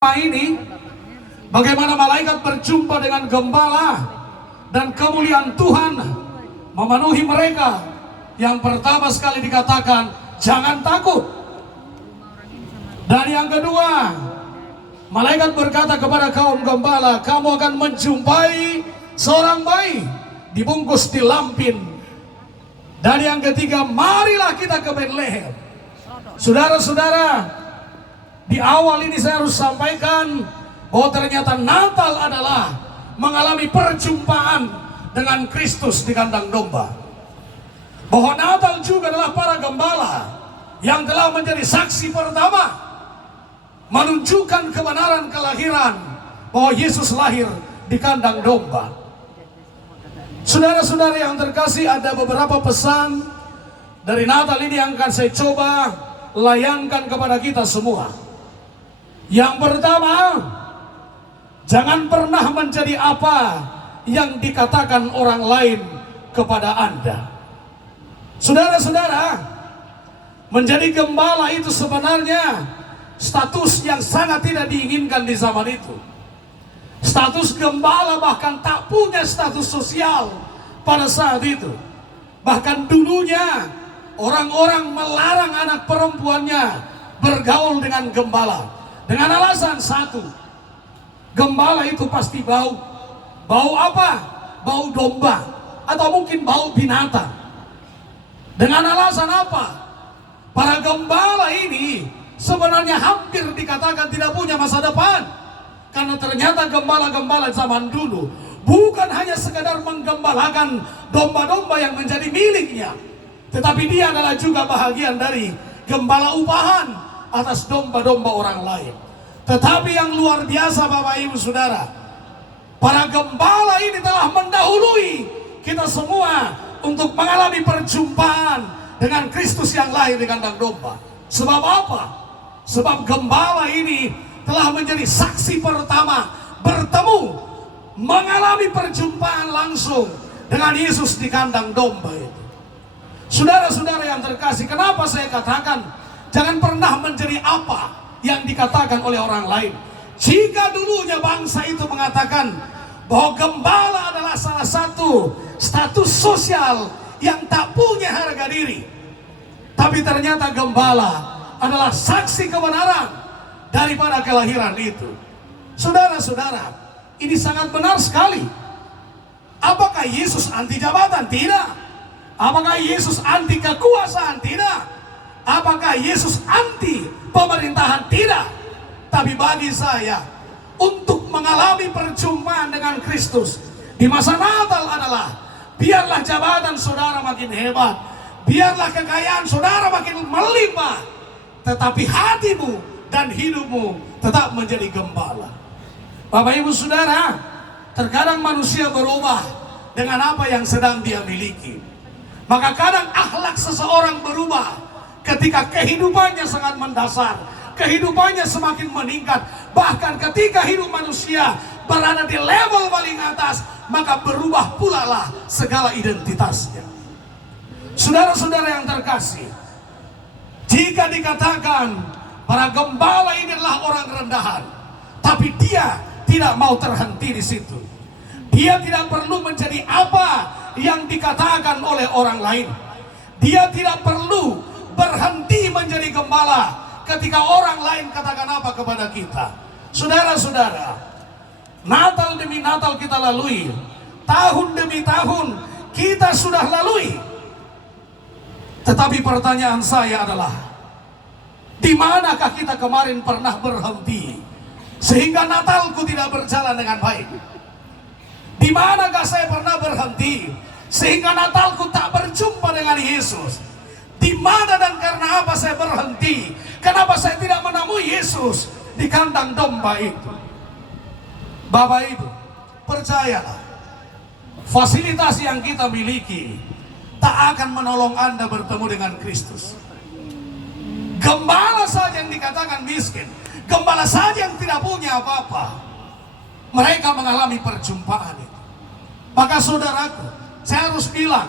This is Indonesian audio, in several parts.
Ini bagaimana malaikat berjumpa dengan gembala dan kemuliaan Tuhan memenuhi mereka. Yang pertama sekali dikatakan jangan takut, dan yang kedua malaikat berkata kepada kaum gembala, kamu akan menjumpai seorang bayi dibungkus di lampin. Dan yang ketiga, marilah kita ke Betlehem. Saudara-saudara, di awal ini saya harus sampaikan bahwa ternyata Natal adalah mengalami perjumpaan dengan Kristus di kandang domba. Bahwa Natal juga adalah para gembala yang telah menjadi saksi pertama menunjukkan kebenaran kelahiran bahwa Yesus lahir di kandang domba. Saudara-saudara yang terkasih, ada beberapa pesan dari Natal ini yang akan saya coba layankan kepada kita semua. Yang pertama, jangan pernah menjadi apa yang dikatakan orang lain kepada Anda. Saudara-saudara, menjadi gembala itu sebenarnya status yang sangat tidak diinginkan di zaman itu. Status gembala bahkan tak punya status sosial pada saat itu. Bahkan dulunya orang-orang melarang anak perempuannya bergaul dengan gembala. Dengan alasan satu, gembala itu pasti bau. Bau apa? Bau domba, atau mungkin bau binatang. Dengan alasan apa? Para gembala ini sebenarnya hampir dikatakan tidak punya masa depan. Karena ternyata gembala-gembala zaman dulu bukan hanya sekedar menggembalakan domba-domba yang menjadi miliknya, tetapi dia adalah juga bahagian dari gembala upahan atas domba-domba orang lain. Tetapi yang luar biasa Bapak Ibu Saudara, para gembala ini telah mendahului kita semua untuk mengalami perjumpaan dengan Kristus yang lahir di kandang domba. Sebab apa? Sebab gembala ini telah menjadi saksi pertama bertemu, mengalami perjumpaan langsung dengan Yesus di kandang domba itu. Saudara-saudara yang terkasih, kenapa saya katakan jangan pernah menjadi apa yang dikatakan oleh orang lain? Jika dulunya bangsa itu mengatakan bahwa gembala adalah salah satu status sosial yang tak punya harga diri, tapi ternyata gembala adalah saksi kebenaran daripada kelahiran itu. Saudara-saudara, ini sangat benar sekali. Apakah Yesus anti jabatan? Tidak. Apakah Yesus anti kekuasaan? Tidak. Apakah Yesus anti pemerintahan? Tidak. Tapi bagi saya, untuk mengalami perjumpaan dengan Kristus di masa Natal adalah, biarlah jabatan saudara makin hebat, biarlah kekayaan saudara makin melimpah, tetapi hatimu dan hidupmu tetap menjadi gembala. Bapak Ibu Saudara, terkadang manusia berubah dengan apa yang sedang dia miliki. Maka kadang akhlak seseorang berubah ketika kehidupannya sangat mendasar, kehidupannya semakin meningkat. Bahkan ketika hidup manusia berada di level paling atas, maka berubah pula lah segala identitasnya. Saudara-saudara yang terkasih, jika dikatakan para gembala ini adalah orang rendahan, tapi dia tidak mau terhenti di situ. Dia tidak perlu menjadi apa yang dikatakan oleh orang lain. Dia tidak perlu berhenti menjadi gembala ketika orang lain katakan apa kepada kita. Saudara-saudara, Natal demi Natal kita lalui, tahun demi tahun kita sudah lalui. Tetapi pertanyaan saya adalah, di manakah kita kemarin pernah berhenti sehingga Natalku tidak berjalan dengan baik? Di manakah saya pernah berhenti sehingga Natalku tak berjumpa dengan Yesus? Di mana dan karena apa saya berhenti? Kenapa saya tidak menemui Yesus di kandang domba itu? Bapak Ibu, percayalah, fasilitas yang kita miliki tak akan menolong Anda bertemu dengan Kristus. Gembala saja yang dikatakan miskin, gembala saja yang tidak punya apa-apa, mereka mengalami perjumpaan itu. Maka saudaraku, saya harus bilang,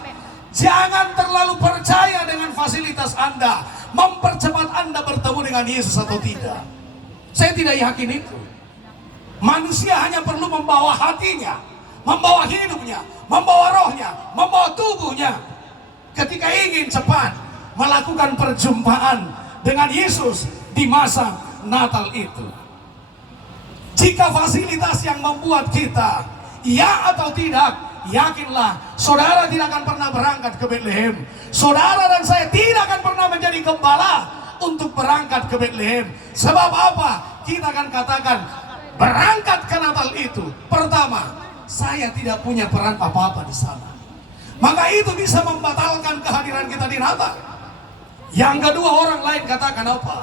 jangan terlalu percaya dengan fasilitas Anda mempercepat Anda bertemu dengan Yesus atau tidak. Saya tidak yakin itu. Manusia hanya perlu membawa hatinya, membawa hidupnya, membawa rohnya, membawa tubuhnya. Ketika ingin cepat melakukan perjumpaan dengan Yesus di masa Natal itu. Jika fasilitas yang membuat kita, ya atau tidak, yakinlah saudara tidak akan pernah berangkat ke Bethlehem. Saudara dan saya tidak akan pernah menjadi gembala untuk berangkat ke Bethlehem. Sebab apa? Kita akan katakan berangkat ke Natal itu. Pertama, saya tidak punya peran apa-apa di sana. Maka itu bisa membatalkan kehadiran kita di Natal. Yang kedua, orang lain katakan apa?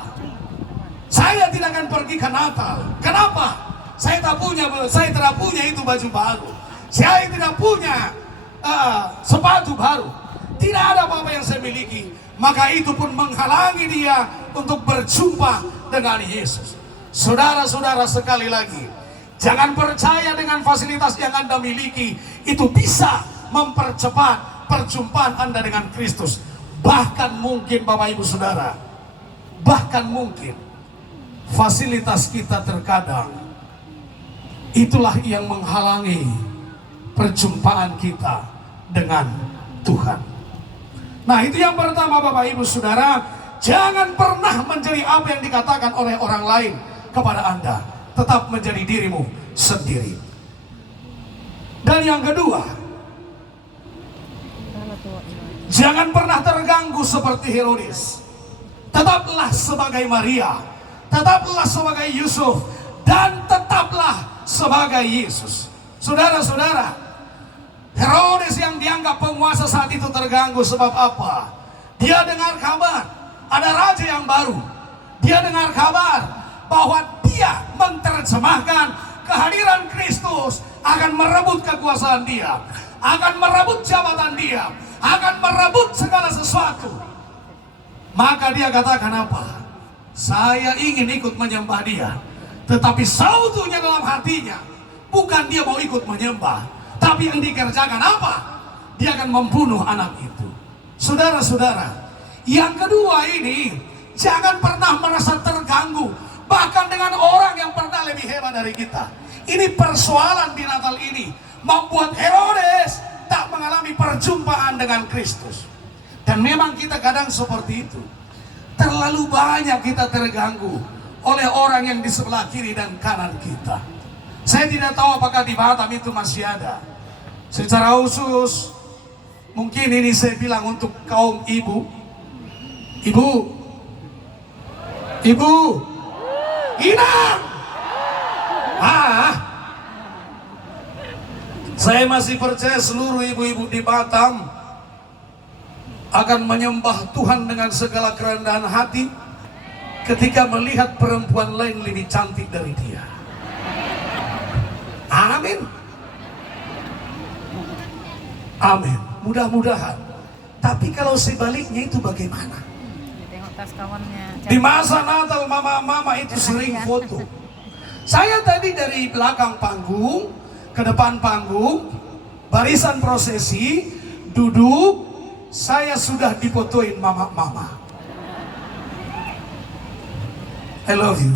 Saya tidak akan pergi ke Natal. Kenapa? Saya tidak punya itu baju baru. Saya tidak punya sepatu baru. Tidak ada apa-apa yang saya miliki. Maka itu pun menghalangi dia untuk berjumpa dengan Yesus. Saudara-saudara, sekali lagi, jangan percaya dengan fasilitas yang Anda miliki itu bisa mempercepat perjumpaan Anda dengan Kristus. Bahkan mungkin Bapak Ibu Saudara, bahkan mungkin fasilitas kita terkadang itulah yang menghalangi perjumpaan kita dengan Tuhan. Nah, itu yang pertama Bapak Ibu Saudara, jangan pernah menjadi apa yang dikatakan oleh orang lain kepada Anda. Tetap menjadi dirimu sendiri. Dan yang kedua, jangan pernah terganggu seperti Herodes. Tetaplah sebagai Maria, tetaplah sebagai Yusuf, dan tetaplah sebagai Yesus. Saudara-saudara, Herodes yang dianggap penguasa saat itu terganggu sebab apa? Dia dengar kabar ada raja yang baru. Dia dengar kabar bahwa dia menerjemahkan kehadiran Kristus akan merebut kekuasaan dia, akan merebut jabatan dia, akan merebut segala sesuatu. Maka dia katakan apa? Saya ingin ikut menyembah dia. Tetapi sautunya dalam hatinya, bukan dia mau ikut menyembah, tapi yang dikerjakan apa? Dia akan membunuh anak itu. Saudara-saudara, yang kedua ini, jangan pernah merasa terganggu bahkan dengan orang yang pernah lebih hebat dari kita. Ini persoalan di Natal ini membuat Herodes tak mengalami perjumpaan dengan Kristus. Dan memang kita kadang seperti itu. Terlalu banyak kita terganggu oleh orang yang di sebelah kiri dan kanan kita. Saya tidak tahu apakah di Batam itu masih ada. Secara khusus, mungkin ini saya bilang untuk kaum ibu. Ibu, Inang. Saya masih percaya seluruh ibu-ibu di Batam akan menyembah Tuhan dengan segala kerendahan hati ketika melihat perempuan lain lebih cantik dari dia. Amin. Amin. Mudah-mudahan. Tapi kalau sebaliknya itu bagaimana? Di masa Natal mama-mama itu sering foto. Saya tadi dari belakang panggung ke depan panggung, barisan prosesi, duduk, saya sudah difotoin mama-mama. I love you.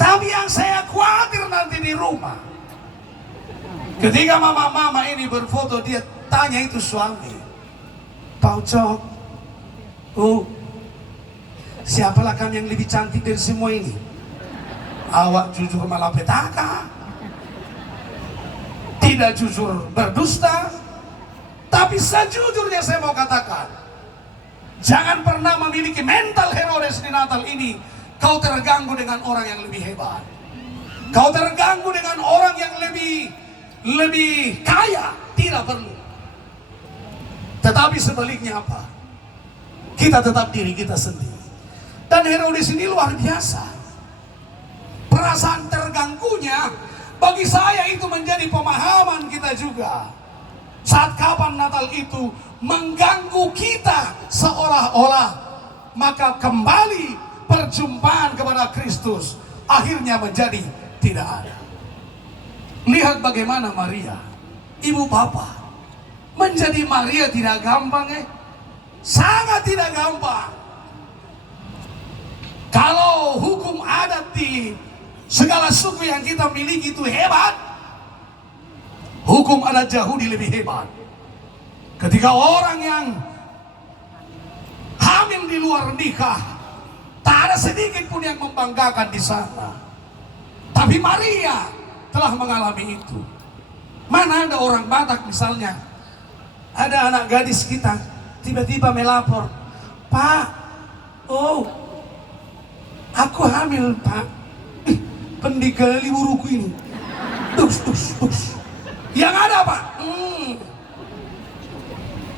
Tapi yang saya khawatir nanti di rumah, ketika mama-mama ini berfoto, dia tanya itu suami, Pak Ucok, siapalah kan yang lebih cantik dari semua ini? Awak jujur malapetaka, tidak jujur berdusta. Tapi sejujurnya saya mau katakan, jangan pernah memiliki mental Herodes di Natal ini. Kau terganggu dengan orang yang lebih hebat, kau terganggu dengan orang yang lebih kaya. Tidak perlu. Tetapi sebaliknya apa? Kita tetap diri kita sendiri. Dan Herodes ini luar biasa. Perasaan terganggunya bagi saya itu menjadi pemahaman kita juga. Saat kapan Natal itu mengganggu kita seolah-olah, maka kembali perjumpaan kepada Kristus akhirnya menjadi tidak ada. Lihat bagaimana Maria, ibu bapa. Menjadi Maria tidak gampang, sangat tidak gampang. Kalau hukum adat di segala suku yang kita miliki itu hebat, hukum adat Yahudi lebih hebat. Ketika orang yang hamil di luar nikah, tak ada sedikit pun yang membanggakan di sana. Tapi Maria telah mengalami itu. Mana ada orang Batak misalnya, ada anak gadis kita tiba-tiba melapor, "Pak, oh, aku hamil, Pak. Pendikali buruku ini." Dus. Yang ada, Pak?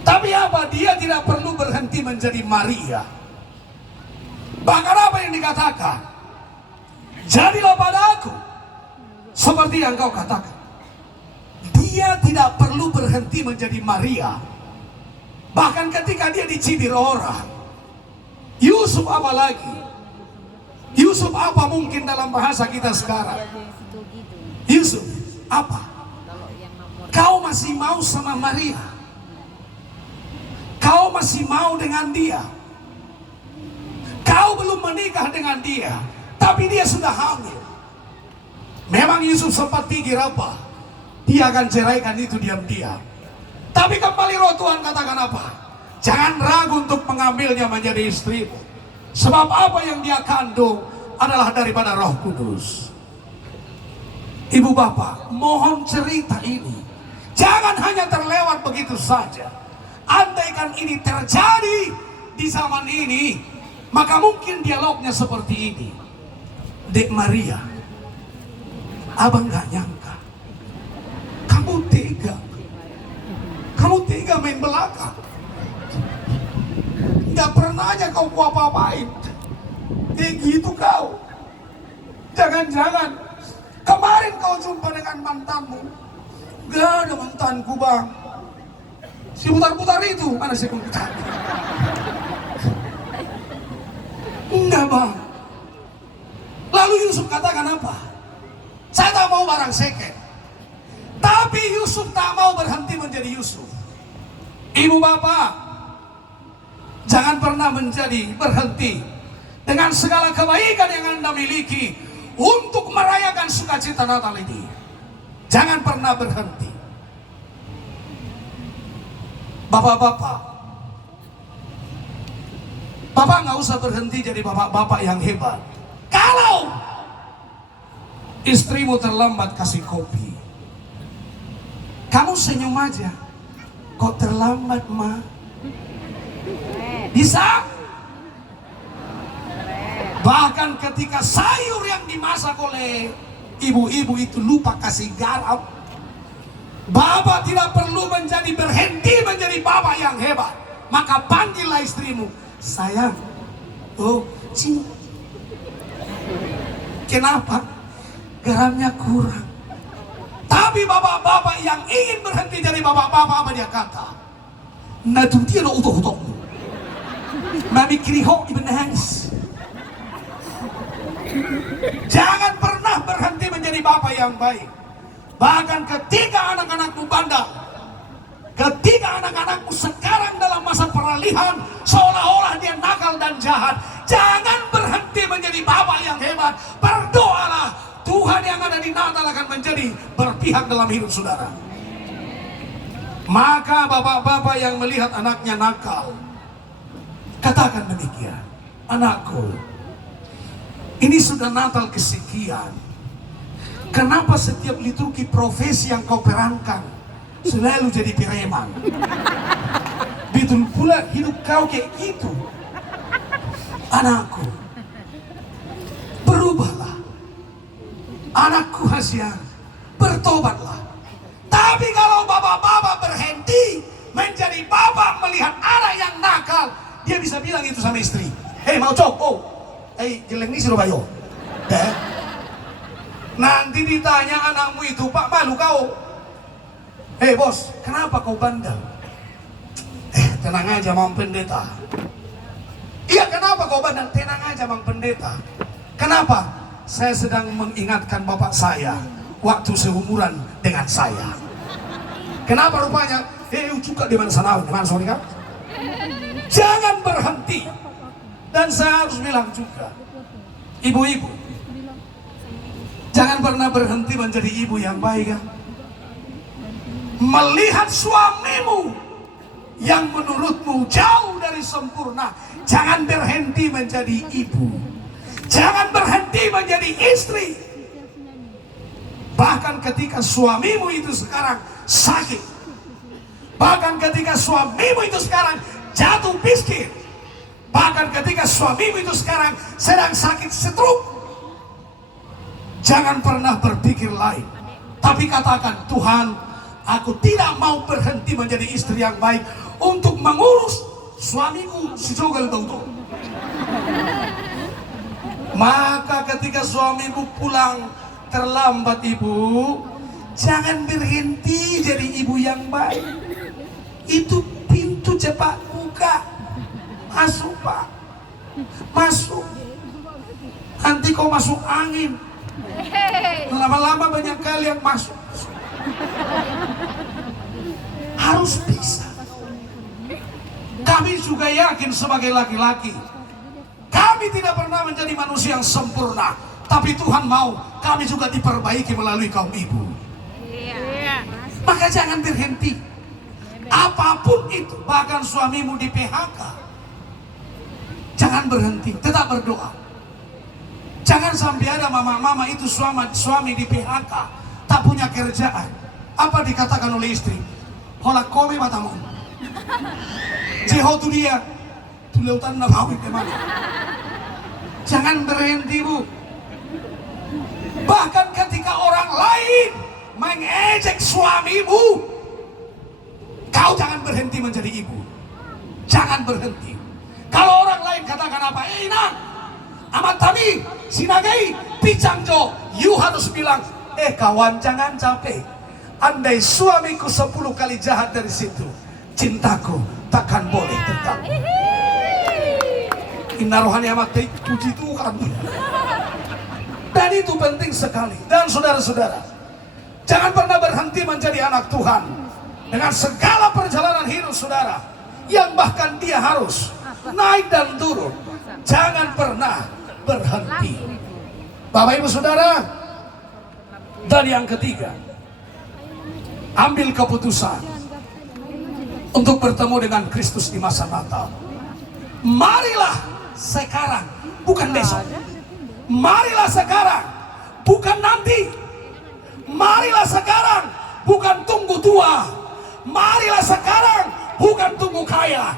Tapi apa? Dia tidak perlu berhenti menjadi Maria. Bahkan apa yang dikatakan? Jadilah padaku seperti yang kau katakan. Dia tidak perlu berhenti menjadi Maria. Bahkan ketika dia dicibir orang, Yusuf apalagi? Yusuf apa mungkin dalam bahasa kita sekarang? Yusuf apa? Kau masih mau sama Maria? Kau masih mau dengan dia? Kau belum menikah dengan dia, tapi dia sudah hamil. Memang Yusuf sempat pikir apa? Dia akan ceraikan itu diam-diam. Tapi kembali roh Tuhan katakan apa? Jangan ragu untuk mengambilnya menjadi istrimu. Sebab apa yang dia kandung adalah daripada Roh Kudus. Ibu bapak, mohon cerita ini jangan hanya terlewat begitu saja. Andaikan ini terjadi di zaman ini, maka mungkin dialognya seperti ini. Dek Maria, abang gak nyangka kamu tega main belakang. Gak pernah aja kau apa-apain. Gitu kau. Jangan-jangan kemarin kau jumpa dengan mantanmu. Gak ada mantanku, bang. Si putar-putar itu, mana si putar? Enggak, bang. Lalu Yusuf katakan apa? Saya tak mau barang second. Tapi Yusuf tak mau berhenti menjadi Yusuf. Ibu bapak, jangan pernah berhenti dengan segala kebaikan yang Anda miliki untuk merayakan sukacita Natal ini. Jangan pernah berhenti. Bapak-bapak, bapak nggak usah berhenti jadi bapak-bapak yang hebat. Kalau istrimu terlambat kasih kopi, kamu senyum aja. Kok terlambat, Ma? Bisa? Bahkan ketika sayur yang dimasak oleh ibu-ibu itu lupa kasih garam, bapak tidak perlu berhenti menjadi bapak yang hebat. Maka panggillah istrimu, sayang. Oh, Ci. Kenapa? Garamnya kurang. Tapi bapak-bapak yang ingin berhenti jadi bapak-bapak, apa dia kata? Naduti lo utuh-utuh. Mami kiriho ibu nangis. Jangan pernah berhenti menjadi bapak yang baik. Bahkan ketika anak-anakmu bandel, ketika anak-anakmu sekarang dalam masa peralihan seolah-olah dia nakal dan jahat, jangan berhenti menjadi bapak yang hebat. Berdoalah, Tuhan yang ada di Natal akan menjadi berpihak dalam hidup saudara. Maka bapak-bapak yang melihat anaknya nakal, katakan demikian, anakku, ini sudah Natal kesekian. Kenapa setiap liturgi profesi yang kau perankan selalu jadi preman? Betul pula hidup kau kayak gitu. Anakku, berubahlah. Anakku Hasya, bertobatlah. Tapi kalau bapak-bapak berhenti menjadi bapak melihat anak yang nakal, dia bisa bilang itu sama istri, hei mau cok, oh, jelek nih suruh bayo. Nanti ditanya anakmu itu, Pak, malu kau? Hei bos, kenapa kau bandel? Tenang aja Mang Pendeta. Iya, kenapa kau bandel? Tenang aja Mang Pendeta. Kenapa? Saya sedang mengingatkan bapak saya waktu seumuran dengan saya. Kenapa rupanya? Juga di mana sana? Di mana Sonika? Jangan berhenti. Dan saya harus bilang juga, Ibu-ibu, jangan pernah berhenti menjadi ibu yang baik ya. Melihat suamimu yang menurutmu jauh dari sempurna, jangan berhenti menjadi ibu. Jangan berhenti menjadi istri. Bahkan ketika suamimu itu sekarang sakit, bahkan ketika suamimu itu sekarang jatuh miskin, bahkan ketika suamimu itu sekarang sedang sakit stroke, jangan pernah berpikir lain, tapi katakan, Tuhan, aku tidak mau berhenti menjadi istri yang baik untuk mengurus suamiku si jogal tau. Maka ketika suamimu pulang terlambat, ibu, jangan berhenti jadi ibu yang baik. Itu pintu cepat buka. Masuk, Pak. Masuk. Nanti kau masuk angin. Lama-lama banyak kali yang masuk. Harus bisa. Kami juga yakin sebagai laki-laki, kami tidak pernah menjadi manusia yang sempurna, tapi Tuhan mau kami juga diperbaiki melalui kaum ibu. Maka jangan berhenti. Apapun itu, bahkan suamimu di PHK, jangan berhenti, tetap berdoa. Jangan sampai ada mama-mama itu suami di PHK, tak punya kerjaan. Apa dikatakan oleh istri? Hola kome matamu. Jeho tu dia, tu lautan na bawit kemana. Jangan berhenti, Bu. Bahkan ketika orang lain mengejek suamimu, kau jangan berhenti menjadi ibu. Jangan berhenti. Kalau orang lain katakan apa? Nang, amat tami, sinagai, picangjo, you harus bilang, kawan jangan capek. Andai suamiku 10 kali jahat dari situ, cintaku takkan boleh terganggu. Inna rohani amat puji Tuhan. Dan itu penting sekali. Dan saudara-saudara, jangan pernah berhenti menjadi anak Tuhan. Dengan segala perjalanan hidup saudara, yang bahkan dia harus naik dan turun, jangan pernah berhenti. Bapak Ibu Saudara, dan yang ketiga, ambil keputusan untuk bertemu dengan Kristus di masa Natal. Marilah sekarang, bukan besok. Marilah sekarang, bukan nanti. Marilah sekarang, bukan tunggu tua. Marilah sekarang, bukan tunggu kaya.